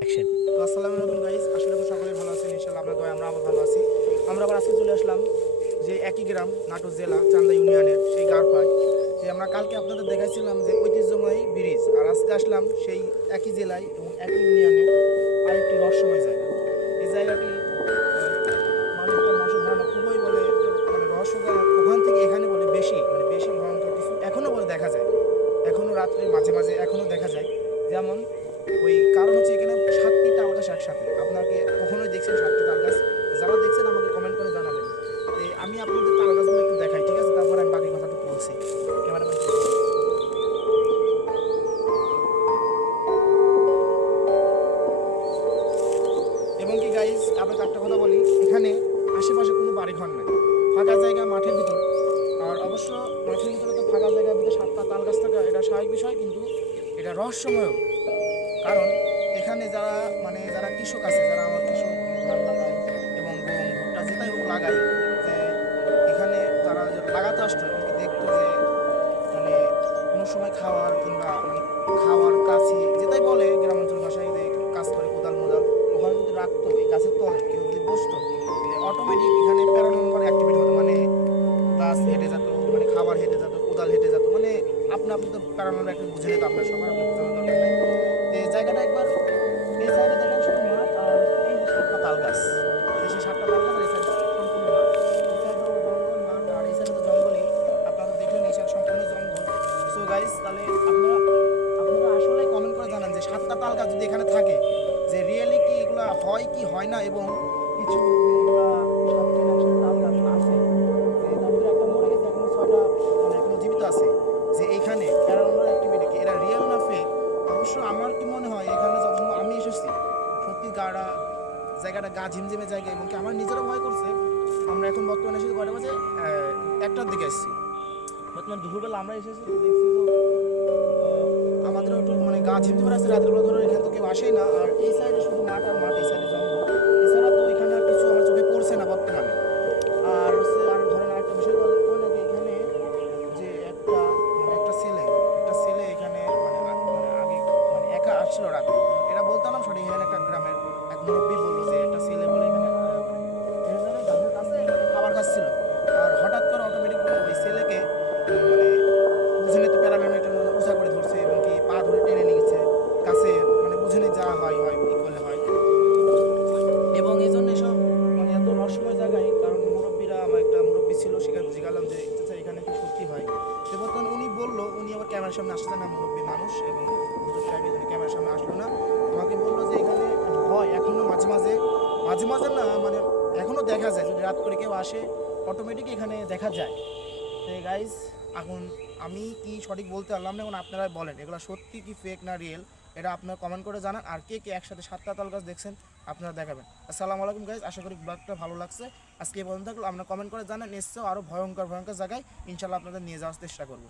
Action. তো আসসালামু আলাইকুম গাইস, আসলে তো সকলেই ভালো আছেন ইনশাআল্লাহ। আপনার দোয়ায় আমরা আবার ভালো আছি। আমরা আবার আজকে চলে আসলাম যে একই গ্রাম, নাটোর জেলা চান্দা ইউনিয়নের সেই গারপাড়। যে আমরা কালকে আপনাদের দেখাইছিলাম যে ঐতিহ্যময় ব্রিজ, আর আজকে আসলাম সেই একই জেলায় এবং একই ইউনিয়নে আরেকটি রহস্যময় জায়গা। এই জায়গাটি মানুষের মাসে ধারণা খুবই বলে মানে রহস্যজনক, ওখান থেকে এখানে বলে বেশি ভয়ঙ্কর কিছু এখনও বলে দেখা যায়। এখনও রাত্রে মাঝে মাঝে এখনও দেখা যায়। যেমন ওই কারণ হচ্ছে এখানে 7টি তাল গাছ একসাথে। আপনাকে কখনোই দেখছেন 7টি তাল গাছ? যারা দেখছেন আমাকে কমেন্ট করে জানাবেন। আমি আপনাদের তাল গাছগুলো একটু দেখাই, ঠিক আছে? তারপর আমি বাকি কথাটুকু বলছি। ক্যামেরাম্যান এবং কি গাইজ, আপনাকে একটা কথা বলি, এখানে আশেপাশে কোনো বাড়িঘর নাই, ফাঁকা জায়গা মাঠের ভিতর। আর অবশ্য মাঠের ভিতরে তো ফাঁকা জায়গার ভিতরে 7টা তাল গাছ থাকা এটা স্বাভাবিক বিষয়, কিন্তু এটা রহস্যময়। কারণ এখানে যারা কৃষক আছে, যারা আমার কৃষক ধান লাগায় এবং গম ভুট্টা যেটাই হোক লাগায়, যে এখানে তারা যে লাগাতে আসতো এবং কি দেখতো যে মানে কোনো সময় খাওয়ার কিংবা মানে খাওয়ার কাছে যেটাই বলে গ্রামাঞ্চল ভাষায়, যে কাজ করে কোদাল মোদাল ওখানে যদি রাখতো এই গাছের তলে কেউ যদি বসতো, তাহলে অটোমেটিক এখানে প্যারানর্মাল অ্যাক্টিভিটি হতো। মানে গাছ হেঁটে যেত, মানে খাবার হেঁটে যেত, কোদাল হেঁটে যেত, মানে আপনি তো প্যারানর্মাল অ্যাক্টিভিটি বুঝে নিত আপনার সবার, আপনি বোঝানোর দরকার নাই। তো এই জায়গাটা একবার এই সাইডে দেখেন শুধু মাঠ, আর এই যে 7টা তাল গাছ, এই যে 7টা তাল গাছ, আর এই সাইডে সম্পূর্ণ মাঠ। এই সাইডেও জঙ্গল মাঠ, আর এই সাইডে তো জঙ্গলই, আপনারা দেখলেন এই সাইড সম্পূর্ণ জঙ্গল। সো গাইস, তাহলে আপনারা আসলে কমেন্ট করে জানান যে 7টা তাল গাছ যদি এখানে থাকে, যে রিয়েলি কি এগুলা হয় কি হয় না, এবং কিছু যে এগুলা 7টা না 100 তাল গাছ আছে, যে তার ভিতরে একটা মরে গেছে, এখনো 6টা মানে এখনো জীবিত আছে, যে এইখানে প্যারানর্মাল অ্যাক্টিভিটি কি এরা রিয়েল না ফেক? অবশ্য আমার কি মনে হয়, এখানে যখন আমি এসেছি সত্যি জায়গাটা গা ঝিমঝিমে জায়গা, এবং কি আমার নিজেরও ভয় করছে। আমরা এখন বর্তমানে এসেছি কয়টা বাজে, 1টার দিকে এসেছি। বর্তমানে দুপুরবেলা আমরা এসেছি, তো দেখছি তো আমাদেরও একটু মানে গা ঝিমঝিমে আছে। রাতের বেলা ধরো এখানে তো কেউ আসেই না, আর এই সাইডে শুধু মাঠ আর মাঠ, এই সাইডে জঙ্গল। এছাড়া তো এখানে আর কিছু আমার চোখে পড়ছে না বর্তমানে। আর হচ্ছে, আর ধরেন আরেকটা বিষয় কই নাকি এখানে, যে একটা ছেলে এখানে মানে আগে মানে একা আসছিল রাতে। এটা বলতাম না সঠিক, এখানে একটা গ্রামের এক মুরব্বী বললো যে একটা ছেলে বলে এখানে মানে গাছের কাছে মানে খাবার খাচ্ছিল। আর হঠাৎ করে অটোমেটিক বলে ওই ছেলেকে মানে বুঝে নিতে প্যারামিটার উঁচা করে ধরছে এবং কি পা ধরে টেনে নিয়ে গেছে কাছে, মানে বুঝে নিয়ে যা হয় হয় ই করলে হয়। এবং এই জন্য এসব মানে এত রহস্যময় জায়গায়, কারণ মুরব্বীরা, আমার একটা মুরব্বী ছিল, সেখানে জিজ্ঞাসলাম যে চাচা এখানে কি সত্যি হয়? তো বর্তমানে উনি বললো, উনি আবার ক্যামেরার সামনে আসছে না, মুরব্বী মানুষ এবং হুজুর সাহেব এই জন্য ক্যামেরার সামনে আসলো না। আমাকে বললো যে এখানে হয় এখনো মাঝে মাঝে না, মানে এখনো দেখা যায়, যদি রাত করে কেউ আসে অটোমেটিক এখানে দেখা যায়। তো গাইজ, এখন আমি কি সঠিক বলতে পারলাম না, এখন আপনারা বলেন এগুলো সত্যি কি ফেক না রিয়েল, এটা আপনারা কমেন্ট করে জানান। আর কে কে একসাথে 7টা তাল গাছ দেখছেন আপনারা দেখাবেন। আসসালামু আলাইকুম গাইজ, আশা করি ব্লগটা ভালো লাগছে। আজকে এই পর্যন্ত থাকলো, আপনারা কমেন্ট করে জানান, নিশ্চয় আরও ভয়ঙ্কর ভয়ঙ্কর জায়গায় ইনশাল্লাহ আপনাদের নিয়ে যাওয়ার চেষ্টা করবো।